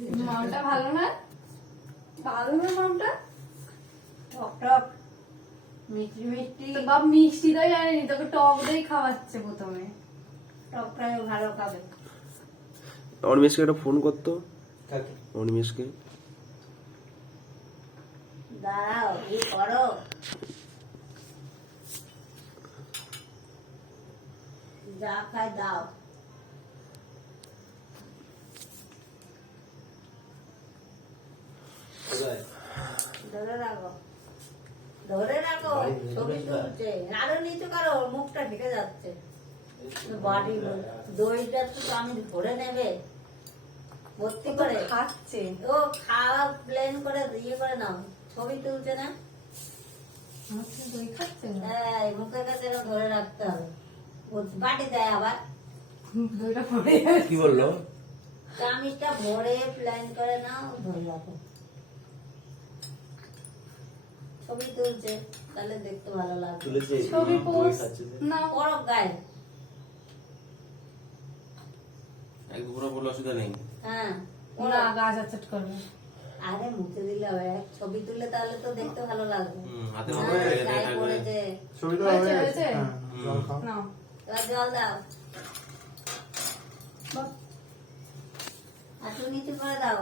মামটা ভালো না? ভালো না মামটা? টক টক মিষ্টি মিষ্টি। তো বাপ মিষ্টি দই আনেনি, তোকে টক দই খাওয়াচ্ছে প্রথমে। টকটাই ভালো খাবে। অনিমেষকে একটা ফোন করতো। অনিমেষকে দাঁড়াও, কি করো? যা খায় দাও। ধরে রাখো, ধরে রাখো। ছবি তুলছে, আরো নিচু করো, মুখটা ঢেকে যাচ্ছে। বাড়ি দইটা তো আমি ভরে নেবে ভর্তি করে খাচ্ছে। ও খাওয়া প্লেন করে ইয়ে করে নাও। ছবি তুলছে না? দই খাচ্ছে না? হ্যাঁ, মুখের কাছে এরকম ধরে রাখতে হবে। ও বাটি দেয় আবার। দইটা পড়ে কি বললো? চামিচটা ভরে প্লেন করে নাও, ধরে রাখো। ছবি তুলছে, তাহলে দেখতে ভালো লাগবে। তুলেছে ছবি পোস্ট না বড় গায়ে। এক দুপুরে বলে অসুবিধা নেই। হ্যাঁ, না গাছ আচট করবে। আরে মুখে দিলে হবে। ছবি তুললে তাহলে তো দেখতে ভালো লাগবে। হাতে হ্যাঁ, গায়ে পড়েছে। ছবিটা হয়েছে, হয়ে হয়েছে? গেছে। হ্যাঁ, জল খাও। নাও। এবার জল দাও। বাহ, একটু নিচু করে দাও।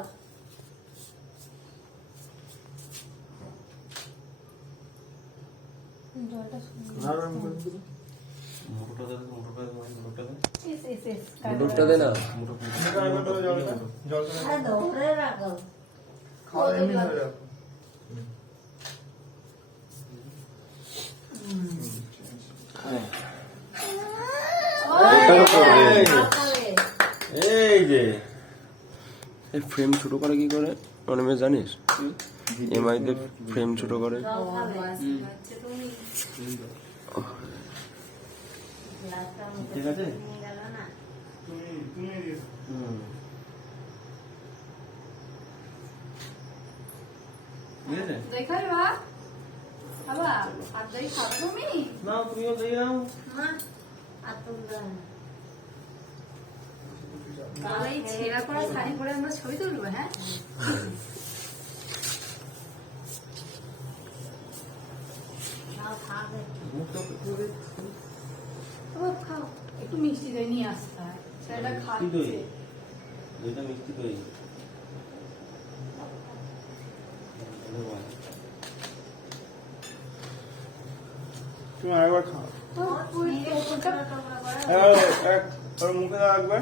জলটা আর আমি করে দিবো। মোটরটা দে, মোটরটা দে। এস এস এস মোটরটা দে না। এটা একবার ধরে জলটা জলটা আরে ধরে রাখো। খাওয়া এমনি ধরে রাখো। এই যে এই ফ্রেম ছোট করে কি করে অনিমেষ জানিস? এমআই তে ফ্রেম ছোট করে। জল খাবে। ঠিক আছে? নিয়ে গেল না? তুমি ঠিক আছে? দই খাবে বা? বাবা, আর দই খাবে তুমি? না তুমিও দিয়ে নাও। মা, আর তুলবে না। তাহলে এই ছেঁড়া করা শাড়ি পরে আমরা ছবি তুলবো, হ্যাঁ? নাও, খাবে। বাবা, খাও। একটু মিষ্টি দই নিয়ে আসতে হয়। ছেলেটা কি দই? খাচ্ছে। দইটা মিষ্টি দই। তুমি আরেকবার খাও। তো ওই ওটা ওর মুখে দাও একবার।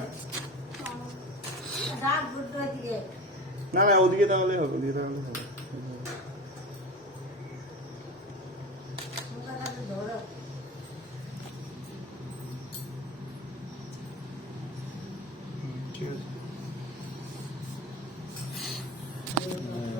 রাখ, গুড্ডু এদিকে। না না ওদিকে তাহলে হবে, ওদিকে তাহলে হবে। মুখের কাছে ধরো। ঠিক আছে।